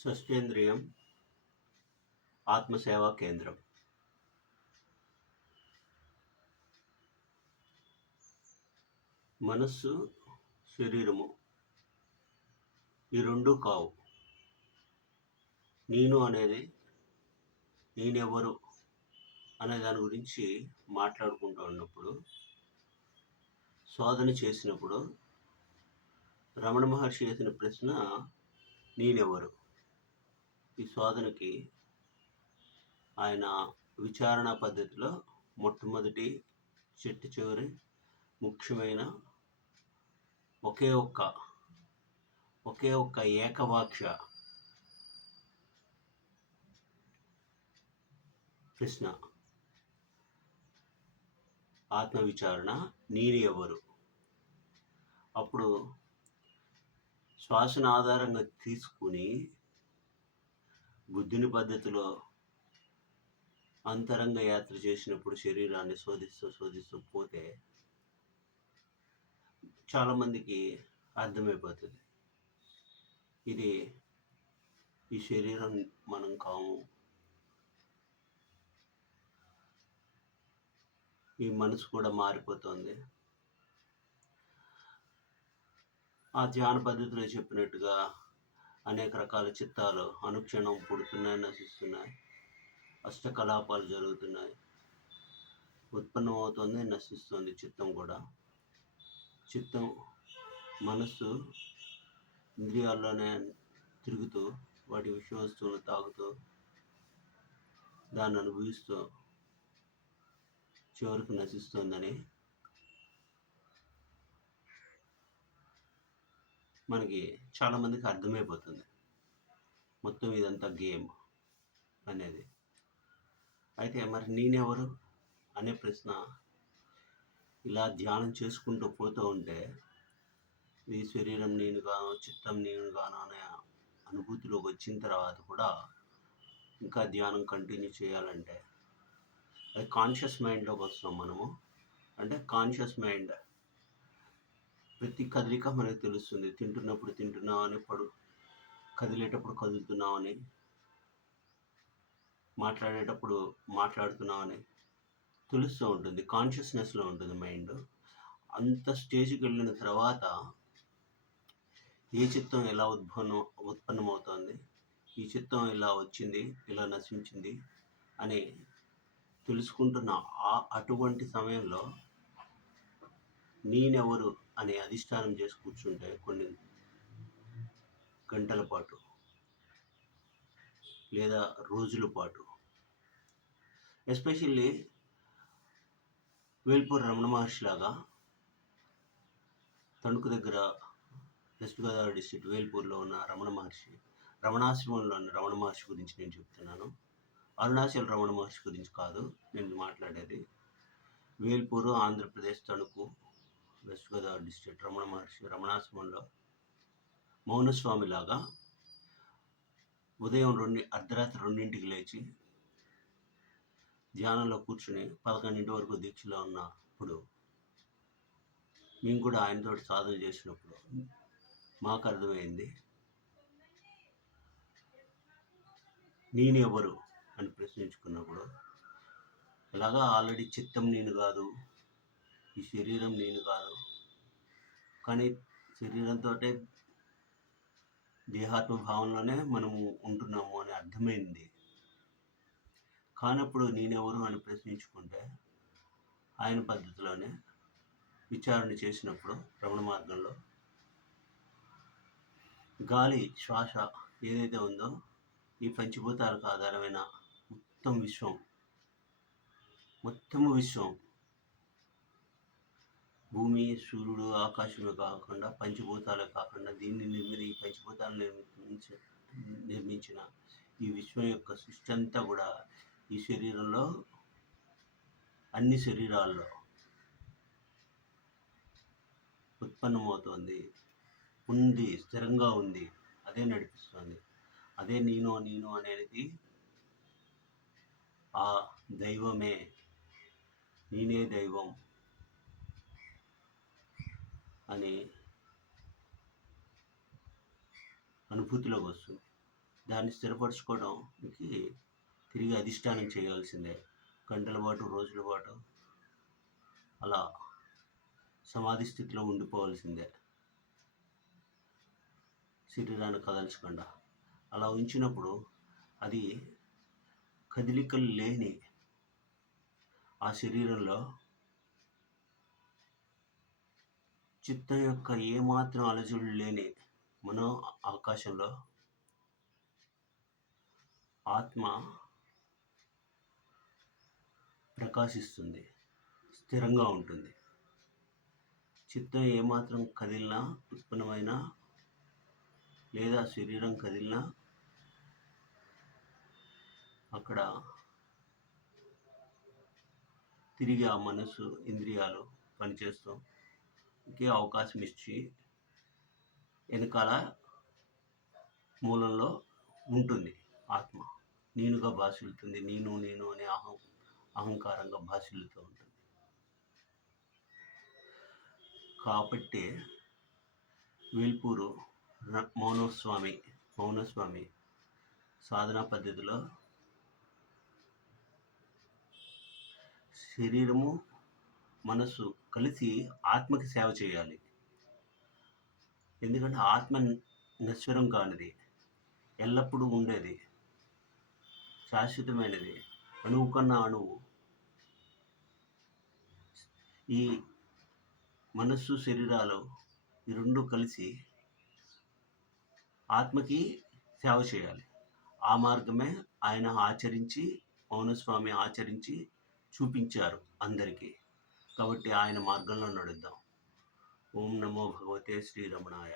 షష్ఠేంద్రియం ఆత్మసేవా కేంద్రం. మనస్సు, శరీరము ఈ రెండు కావు. నేను అనేది నేనెవరు అనే దాని గురించి మాట్లాడుకుంటూ ఉన్నప్పుడు, శోధన చేసినప్పుడు రమణ మహర్షి వేసిన ప్రశ్న నేనెవరు. ఈ శోధనకి ఆయన విచారణ పద్ధతిలో మొట్టమొదటి చిట్ట చివరి ముఖ్యమైన ఒకే ఒక్క ఏకవాక్య ప్రశ్న, ఆత్మవిచారణ, నేను ఎవరు. అప్పుడు శ్వాసను ఆధారంగా తీసుకుని బుద్ధిని పద్ధతిలో అంతరంగ యాత్ర చేసినప్పుడు శరీరాన్ని శోధిస్తూ పోతే చాలామందికి అర్థమైపోతుంది, ఇది ఈ శరీరం మనం కాము, ఈ మనసు కూడా మారిపోతుంది. ఆ ధ్యాన పద్ధతిలో చెప్పినట్టుగా అనేక రకాల చిత్తాలు అనుక్షణం పుడుతున్నాయి, నశిస్తున్నాయి, అష్టకలాపాలు జరుగుతున్నాయి, ఉత్పన్నమవుతుంది, నశిస్తుంది. చిత్తం కూడా, చిత్తం మనస్సు ఇంద్రియాల్లోనే తిరుగుతూ వాటి విషయ వస్తువులు తాగుతూ దాన్ని అనుభవిస్తూ చివరికి నశిస్తుందని మనకి చాలామందికి అర్థమైపోతుంది. మొత్తం ఇదంతా గేమ్ అనేది. అయితే మరి నేనెవరు అనే ప్రశ్న ఇలా ధ్యానం చేసుకుంటూ పోతూ ఉంటే ఈ శరీరం నేను గాను, చిత్తం నేను గాను అనే అనుభూతిలోకి వచ్చిన తర్వాత కూడా ఇంకా ధ్యానం కంటిన్యూ చేయాలంటే అది కాన్షియస్ మైండ్లోకి వస్తాం మనము. అంటే కాన్షియస్ మైండ్ ప్రతి కదలిక మనకు తెలుస్తుంది. తింటున్నప్పుడు తింటున్నామని, కదిలేటప్పుడు కదులుతున్నామని, మాట్లాడేటప్పుడు మాట్లాడుతున్నామని తెలుస్తూ ఉంటుంది. కాన్షియస్నెస్లో ఉంటుంది మైండ్. అంత స్టేజ్కి వెళ్ళిన తర్వాత ఏ చిత్తం ఎలా ఉత్పన్నమవుతోంది, ఈ చిత్తం ఇలా వచ్చింది, ఇలా నశించింది అని తెలుసుకుంటున్న అటువంటి సమయంలో నేనెవరు అనే అధిష్టానం చేసి కూర్చుంటే కొన్ని గంటల పాటు లేదా రోజుల పాటు, ఎస్పెషల్లీ వేల్పూర్ రమణ మహర్షి లాగా తణుకు దగ్గర వెస్ట్ గోదావరి డిస్ట్రిక్ట్ వేల్పూర్లో ఉన్న రమణ మహర్షి, రమణాశ్రమంలో ఉన్న రమణ మహర్షి గురించి నేను చెప్తున్నాను. అరుణాచల్ రమణ మహర్షి గురించి కాదు నేను మాట్లాడేది. వేల్పూరు, ఆంధ్రప్రదేశ్, తణుకు, వెస్ట్ గోదావరి డిస్ట్రిక్ట్ రమణ మహర్షి రమణాశ్రమంలో మౌనస్వామి లాగా ఉదయం అర్ధరాత్రి 2ంటికి లేచి ధ్యానంలో కూర్చుని 11 వరకు దీక్షలో ఉన్నప్పుడు మేము కూడా ఆయనతో సాధన చేసినప్పుడు మాకు అర్థమైంది, నేనెవరు అని ప్రశ్నించుకున్నప్పుడు ఇలాగా ఆల్రెడీ చిత్తం నేను కాదు, ఈ శరీరం నేను కాదు, కానీ శరీరంతో దేహాత్మ భావంలోనే మనము ఉంటున్నాము అని అర్థమైంది. కానప్పుడు నేనెవరు అని ప్రశ్నించుకుంటే ఆయన పద్ధతిలోనే విచారణ చేసినప్పుడు రమణ మార్గంలో గాలి, శ్వాస ఏదైతే ఉందో ఈ పంచభూతాలకు ఆధారమైన మొత్తము విశ్వం, భూమి, సూర్యుడు, ఆకాశమే కాకుండా పంచభూతాలే కాకుండా ఈ పంచభూతాలు నిర్మించిన ఈ విశ్వం యొక్క సృష్టి అంతా కూడా ఈ శరీరంలో, అన్ని శరీరాల్లో ఉత్పన్నమవుతోంది, ఉంది, స్థిరంగా ఉంది, అదే నడిపిస్తుంది. అదే నేను అనేది ఆ దైవమే, నేనే దైవం అనే అనుభూతిలోకి వస్తుంది. దాన్ని స్థిరపరచుకోవడానికి తిరిగి అధిష్టానం చేయాల్సిందే. గంటల పాటు, రోజుల పాటు అలా సమాధి స్థితిలో ఉండిపోవాల్సిందే, శరీరాన్ని కదల్చకుండా. అలా ఉంచినప్పుడు అది కదలికలు లేని ఆ శరీరంలో చిత్తం యొక్క ఏమాత్రం అలజడులు లేని మనో ఆకాశంలో ఆత్మ ప్రకాశిస్తుంది, స్థిరంగా ఉంటుంది. చిత్తం ఏమాత్రం కదిలినా, ఉత్పన్నమైనా లేదా శరీరం కదిలినా అక్కడ తిరిగి ఆ మనసు, ఇంద్రియాలు పనిచేస్తూ ఇంకే అవకాశం ఇచ్చి వెనకాల మూలంలో ఉంటుంది ఆత్మ. నేనుగా భాషిల్లుతుంది. నేను నేను అనే అహంకారంగా భాషిల్లుతూ ఉంటుంది. కాబట్టి వేల్పూరు మౌనస్వామి సాధనా పద్ధతిలో శరీరము, మనసు కలిసి ఆత్మకి సేవ చేయాలి. ఎందుకంటే ఆత్మ నశ్వరం కానిది, ఎల్లప్పుడూ ఉండేది, శాశ్వతమైనది, అణువు కన్నా అణువు. ఈ మనస్సు, శరీరాలు ఈ రెండు కలిసి ఆత్మకి సేవ చేయాలి. ఆ మార్గమే ఆయన మౌనస్వామి ఆచరించి చూపించారు అందరికీ. కాబట్టి ఆయన మార్గంలో నడుద్దాం. ఓం నమో భగవతే శ్రీరమణాయ.